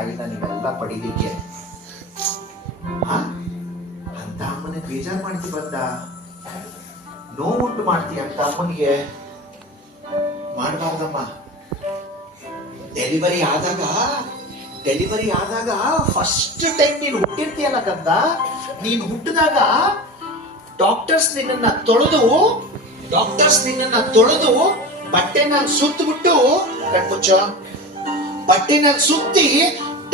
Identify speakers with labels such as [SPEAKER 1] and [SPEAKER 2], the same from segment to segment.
[SPEAKER 1] ತಾಯಿನ ನೀವೆಲ್ಲ ಪಡಿಲಿಕ್ಕೆ? ಅಂತ ಅಮ್ಮನ ಬೇಜಾರ್ ಮಾಡ್ತಿ ಬಂದ. ನೋವುಂಟು ಮಾಡ್ತೀಯ ಅಂತ ಅಮ್ಮನಿಗೆ. ಮಾಡಬಾರ್ದಮ್ಮ. ಡೆಲಿವರಿ ಆದಾಗ ಡೆಲಿವರಿ ಆದಾಗ ಫಸ್ಟ್ ಟೈಮ್ ನೀನು ಹುಟ್ಟಿರ್ತೀಯಲ್ಲ ಕಂದ? ನೀನು ಹುಟ್ಟಿದಾಗ ಡಾಕ್ಟರ್ಸ್ ನಿನ್ನನ್ನ ತೊಳೆದು ಡಾಕ್ಟರ್ಸ್ ನಿನ್ನನ್ನ ತೊಳೆದು ಬಟ್ಟೆನ ಸುತ್ತಬಿಟ್ಟು ಕಣ್ಮುಚ್ಚ, ಬಟ್ಟೆನ ಸುತ್ತಿ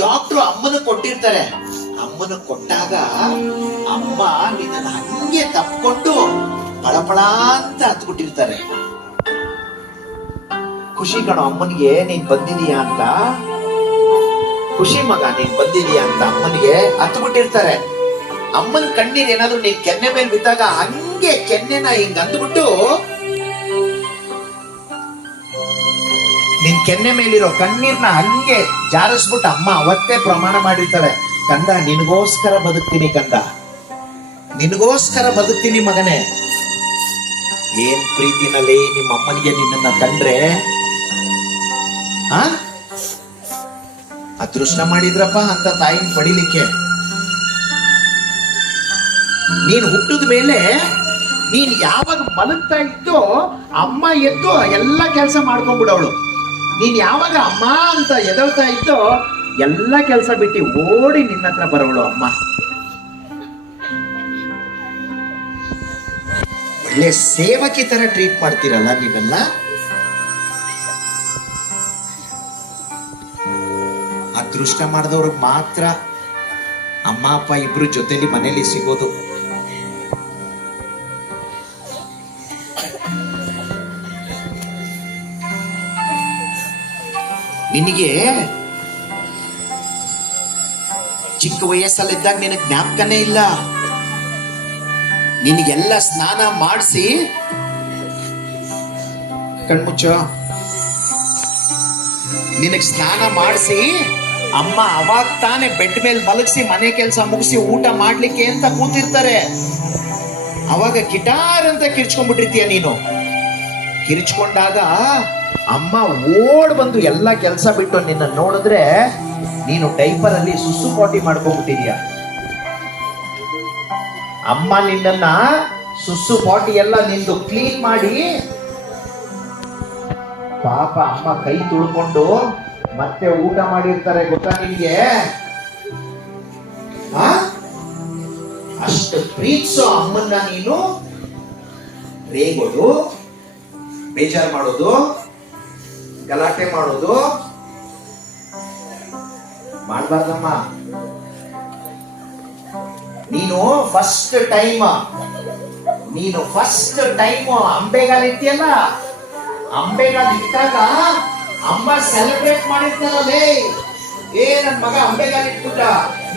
[SPEAKER 1] ಡಾಕ್ಟ್ರು ಅಮ್ಮನ ಕೊಟ್ಟಿರ್ತಾರೆ. ಅಮ್ಮನ ಕೊಟ್ಟಾಗ ಅಮ್ಮ ನಿನ್ನನ್ನ ಹಂಗೆ ತಪ್ಕೊಂಡು ಪಳಪಳ ಅಂತ ಹತ್ಬಿಟ್ಟಿರ್ತಾರೆ ಖುಷಿ ಕಣೋ, ಅಮ್ಮನಿಗೆ ನೀನ್ ಬಂದಿದೀಯಾ ಅಂತ. ಖುಷಿ ಮಗ, ನೀನ್ ಬಂದಿದೀಯಾ ಅಂತ ಅಮ್ಮನಿಗೆ ಹತ್ಬಿಟ್ಟಿರ್ತಾರೆ ಅಮ್ಮನ ಕಣ್ಣೀರ್ ಏನಾದ್ರು ನೀನ್ ಕೆನ್ನೆ ಮೇಲೆ ಬಿದ್ದಾಗ ಹಂಗೆ ಕೆನ್ನೆನ ಹಿಂಗ್ ಅಂದ್ಬಿಟ್ಟು ನಿನ್ ಕೆನ್ನೆ ಮೇಲಿರೋ ಕಣ್ಣೀರ್ನ ಹಂಗೆ ಜಾರಿಸ್ಬಿಟ್ಟು ಅಮ್ಮ ಅವತ್ತೇ ಪ್ರಮಾಣ ಮಾಡಿರ್ತಾಳೆ. ಕಂದ, ನಿನಗೋಸ್ಕರ ಬದುಕ್ತೀನಿ ಕಂದ. ನಿನಗೋಸ್ಕರ ಬದುಕ್ತೀನಿ ಮಗನೇ. ಏನ್ ಪ್ರೀತಿನಲ್ಲಿ ನಿಮ್ಮ ಅಮ್ಮನಿಗೆ ನಿನ್ನನ್ನ ಕಂಡ್ರೆ ಆ? ಅದೃಷ್ಟ ಮಾಡಿದ್ರಪ್ಪ ಅಂತ ತಾಯಿನ ಪಡಿಲಿಕ್ಕೆ. ನೀನ್ ಹುಟ್ಟಿದ ಮೇಲೆ ನೀನ್ ಯಾವಾಗ ಮಲಗ್ತಾ ಇದ್ದೋ ಅಮ್ಮ ಎದ್ದು ಎಲ್ಲ ಕೆಲಸ ಮಾಡ್ಕೊಂಡ್ಬಿಡವಳು. ನೀನ್ ಯಾವಾಗ ಅಮ್ಮ ಅಂತ ಎದಳ್ತಾ ಇದ್ದೋ, ಎಲ್ಲ ಕೆಲಸ ಬಿಟ್ಟು ಓಡಿ ನಿನ್ನ ಹತ್ರ ಬರೋಳು ಅಮ್ಮ. ಒಳ್ಳೆ ಸೇವಕಿ ತರ ಟ್ರೀಟ್ ಮಾಡ್ತೀರಲ್ಲ ನೀವೆಲ್ಲ? ಅದೃಷ್ಟ ಮಾಡಿದವ್ರಿಗೆ ಮಾತ್ರ ಅಮ್ಮ, ಅಪ್ಪ ಇಬ್ರು ಜೊತೆಲಿ ಮನೇಲಿ ಸಿಗೋದು. ನಿನಗೆ ಚಿಕ್ಕ ವಯಸ್ಸಲ್ಲಿದ್ದಾಗ ನಿನಗೆ ಜ್ಞಾಪಕನೇ ಇಲ್ಲ. ನಿನಗೆಲ್ಲ ಸ್ನಾನ ಮಾಡಿಸಿ. ಕಣ್ಮುಚ್ಚ, ನಿನಗ್ ಸ್ನಾನ ಮಾಡಿಸಿ, ಅಮ್ಮ ಅವಾಗ ತಾನೇ ಬೆಡ್ ಮೇಲೆ ಮಲಗಿಸಿ, ಮನೆ ಕೆಲಸ ಮುಗಿಸಿ, ಊಟ ಮಾಡ್ಲಿಕ್ಕೆ ಅಂತ ಕೂತಿರ್ತಾರೆ. ಅವಾಗ ಗಿಟಾರ್ ಅಂತ ಕಿರ್ಚ್ಕೊಂಡ್ಬಿಟ್ಟಿರ್ತೀಯ ನೀನು? ಕಿರ್ಚ್ಕೊಂಡಾಗ ಅಮ್ಮ ಓಡ್ ಬಂದು ಎಲ್ಲ ಕೆಲಸ ಬಿಟ್ಟು ನಿನ್ನ ನೋಡಿದ್ರೆ ನೀನು ಡೈಪರ್ ಅಲ್ಲಿ ಸುಸು ಪಾಟಿ ಮಾಡ್ಕೊಂಡ್ಬಿಟ್ಟಿದೀಯ? ಅಮ್ಮ ನಿನ್ನ ಸುಸ್ಸು ಪಾಟಿ ಎಲ್ಲ ನಿಂದು ಕ್ಲೀನ್ ಮಾಡಿ ಪಾಪ ಅಮ್ಮ ಕೈ ತುಳ್ಕೊಂಡು ಮತ್ತೆ ಊಟ ಮಾಡಿರ್ತಾರೆ ಗೊತ್ತಾ ನಿನ್ಗೆ ಆ? ಅಷ್ಟು ಪ್ರೀತಿಸೋ ಅಮ್ಮನ್ನ ನೀನು? ರೇಗೋದು ಬೇಜಾರು ಮಾಡೋದು, ಗಲಾಟೆ ಮಾಡೋದು. ಮಾಡಬಾರ್ದಮ್ಮ. ನೀನು ಫಸ್ಟ್ ಟೈಮ್ ನೀನು ಫಸ್ಟ್ ಟೈಮ್ ಅಂಬೆಗಾಲ್ ಇಟ್ಟಿಯಲ್ಲ ಅಂಬೆಗಾಲ್ ಇಟ್ಟಾಗ ಅಮ್ಮ ಸೆಲೆಬ್ರೇಟ್ ಮಾಡಿರ್ತಾರಲ್ಲೇ ಏ, ನನ್ ಮಗ ಅಂಬೆಗಾಲ್ ಇಟ್ಬಿಟ್ಟ.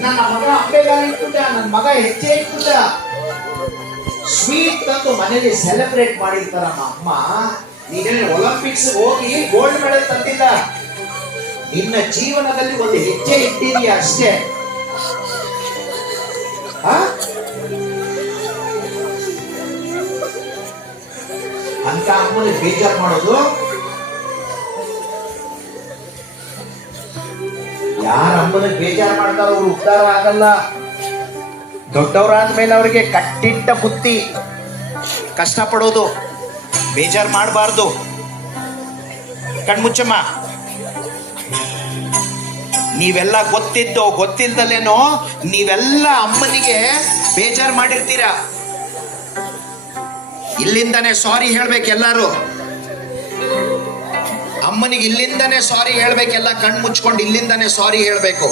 [SPEAKER 1] ನನ್ನ ಮಗ ಅಂಬೆಗಾಲ್ ಇಟ್ಬಿಟ್ಟ. ನನ್ನ ಮಗ ಹೆಜ್ಜೆ ಇಟ್ಬಿಟ್ಟ. ಸ್ವೀಟ್ ತಂದು ಮನೇಲಿ ಸೆಲೆಬ್ರೇಟ್ ಮಾಡಿರ್ತಾರಮ್ಮ ಅಮ್ಮ. ನೀನೇನು ಒಲಿಂಪಿಕ್ಸ್ ಹೋಗಿ ಗೋಲ್ಡ್ ಮೆಡಲ್ ತಂದಿಲ್ಲ ನಿನ್ನ ಜೀವನದಲ್ಲಿ ಒಂದು ಹೆಜ್ಜೆ ಇಟ್ಟಿದೀಯ ಅಷ್ಟೇ? ಅಂತ ಅಮ್ಮನಿಗೆ ಬೇಜಾರು ಮಾಡೋದು? ಯಾರ ಅಮ್ಮನಿಗೆ ಬೇಜಾರು ಮಾಡ್ತಾರ ಅವ್ರು ಉದ್ಧಾರ ಆಗಲ್ಲ. ದೊಡ್ಡವರಾದ್ಮೇಲೆ ಅವರಿಗೆ ಕಟ್ಟಿಟ್ಟ ಬುತ್ತಿ ಕಷ್ಟಪಡೋದು. ಬೇಜಾರು ಮಾಡಬಾರ್ದು. ಕಣ್ಮುಚ್ಚಮ್ಮ, ನೀವೆಲ್ಲ ಗೊತ್ತಿದ್ದೋ ಗೊತ್ತಿಲ್ದಲೇನೋ ನೀವೆಲ್ಲ ಅಮ್ಮನಿಗೆ ಬೇಜಾರು ಮಾಡಿರ್ತೀರ. ಇಲ್ಲಿಂದನೇ ಸಾರಿ ಹೇಳ್ಬೇಕು ಎಲ್ಲಾರು. ಅಮ್ಮನಿಗೆ ಇಲ್ಲಿಂದನೇ ಸಾರಿ ಹೇಳ್ಬೇಕೆಲ್ಲ ಕಣ್ಮುಚ್ಕೊಂಡು ಇಲ್ಲಿಂದನೇ ಇಲ್ಲಿಂದಾನೆ ಸಾರಿ ಹೇಳ್ಬೇಕು.